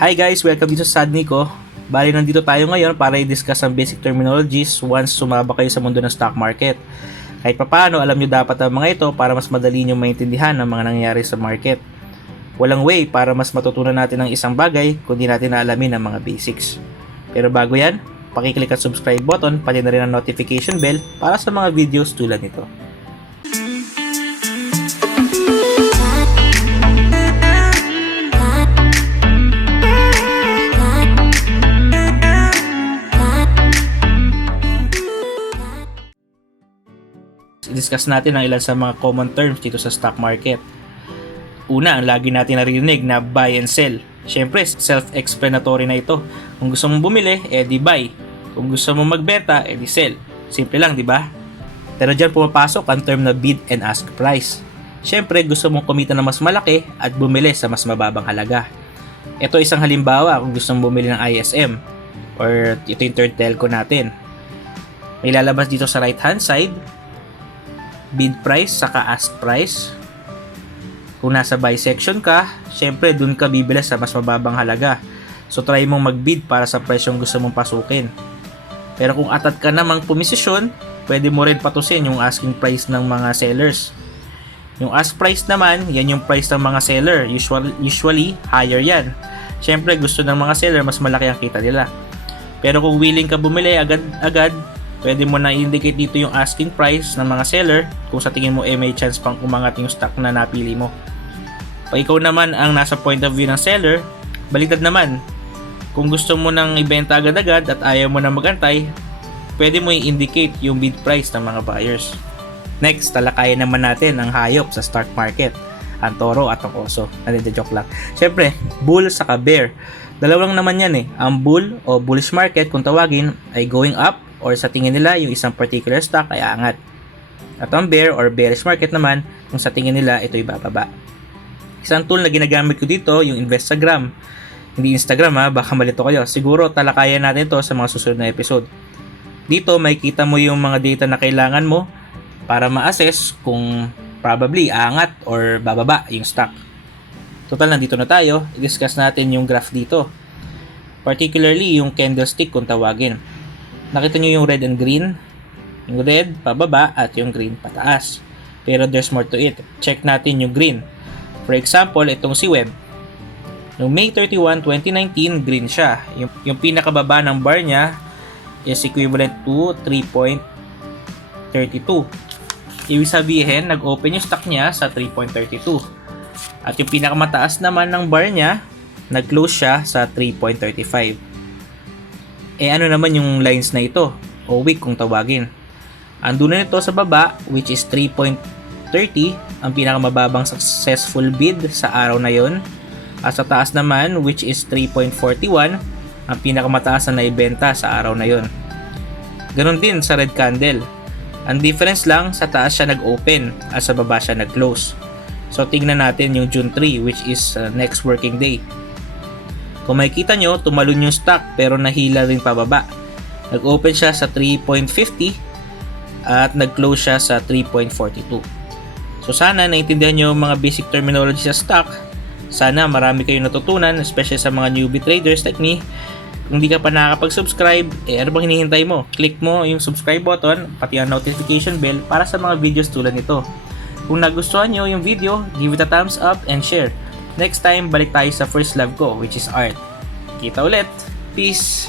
Hi guys! Welcome dito sa Sadnico. Bali, nandito tayo ngayon para i-discuss ang basic terminologies once sumaba kayo sa mundo ng stock market. Kahit papaano, alam nyo dapat ang mga ito para mas madali nyo maintindihan ang mga nangyayari sa market. Walang way para mas matutunan natin ang isang bagay kung di natin naalamin ang mga basics. Pero bago yan, pakiclick ang subscribe button pati na rin ang notification bell para sa mga videos tulad nito. Discuss natin ang ilan sa mga common terms dito sa stock market. Una, ang lagi natin narinig na buy and sell. Siyempre, self-explanatory na ito. Kung gusto mong bumili, di buy. Kung gusto mong magbenta, di sell. Simple lang, di ba? Pero dyan pumapasok ang term na bid and ask price. Siyempre, gusto mong kumita na mas malaki at bumili sa mas mababang halaga. Ito isang halimbawa kung gusto mong bumili ng ISM or ito yung third telco natin. May lalabas dito sa right hand side, bid price saka ask price. Kung nasa buy section ka, syempre dun ka bibili sa mas mababang halaga. So try mong magbid para sa presyong gusto mong pasukin. Pero kung atat ka namang pumisisyon, pwede mo rin patusin yung asking price ng mga sellers. Yung ask price naman, yan yung price ng mga seller. Usually higher yan. Syempre gusto ng mga seller mas malaki ang kita nila. Pero kung willing ka bumili agad, pwede mo na i-indicate dito yung asking price ng mga seller kung sa tingin mo may chance pang umangat yung stock na napili mo. Pag ikaw naman ang nasa point of view ng seller, baliktad naman. Kung gusto mo nang ibenta agad-agad at ayaw mo na magantay, pwede mo i-indicate yung bid price ng mga buyers. Next, talakayan naman natin ang hayop sa stock market, ang toro at ang oso. Joke lang. Siyempre, bull saka bear. Dalawang naman yan Ang bull o bullish market kung tawagin ay going up or sa tingin nila yung isang particular stock ay aangat. At ang bear or bearish market naman, kung sa tingin nila ito'y bababa. Isang tool na ginagamit ko dito, yung Instagram. Hindi Instagram baka malito kayo. Siguro talakayan natin ito sa mga susunod na episode. Dito makikita mo yung mga data na kailangan mo para ma-assess kung probably aangat or bababa yung stock. Total, nandito na tayo. I-discuss natin yung graph dito. Particularly yung candlestick kung tawagin. Nakita nyo yung red and green? Yung red, pababa, at yung green, pataas. Pero there's more to it. Check natin yung green. For example, itong si Web. Noong May 31, 2019, green siya. Yung pinakababa ng bar niya is equivalent to 3.32. Ibig sabihin, nag-open yung stock niya sa 3.32. At yung pinakamataas naman ng bar niya, nag-close siya sa 3.35. Ano naman yung lines na ito o wick kung tawagin. Ando na nito sa baba, which is 3.30, ang pinakamababang successful bid sa araw na yon. At sa taas naman, which is 3.41, ang pinakamataas na naibenta sa araw na yon. Ganon din sa red candle. Ang difference lang, sa taas siya nag-open at sa baba siya nag-close. So tingnan natin yung June 3, which is next working day. Kung makikita nyo, tumalon yung stock pero nahila rin pababa. Nag-open siya sa 3.50 at nag-close siya sa 3.42. So sana naintindihan nyo yung mga basic terminology sa stock. Sana marami kayong natutunan, especially sa mga newbie traders like me. Kung di ka pa nakakapag-subscribe, ano bang hinihintay mo? Click mo yung subscribe button, pati ang notification bell para sa mga videos tulad nito. Kung nagustuhan nyo yung video, give it a thumbs up and share. Next time, balik tayo sa first love ko, which is art. Kita ulit. Peace!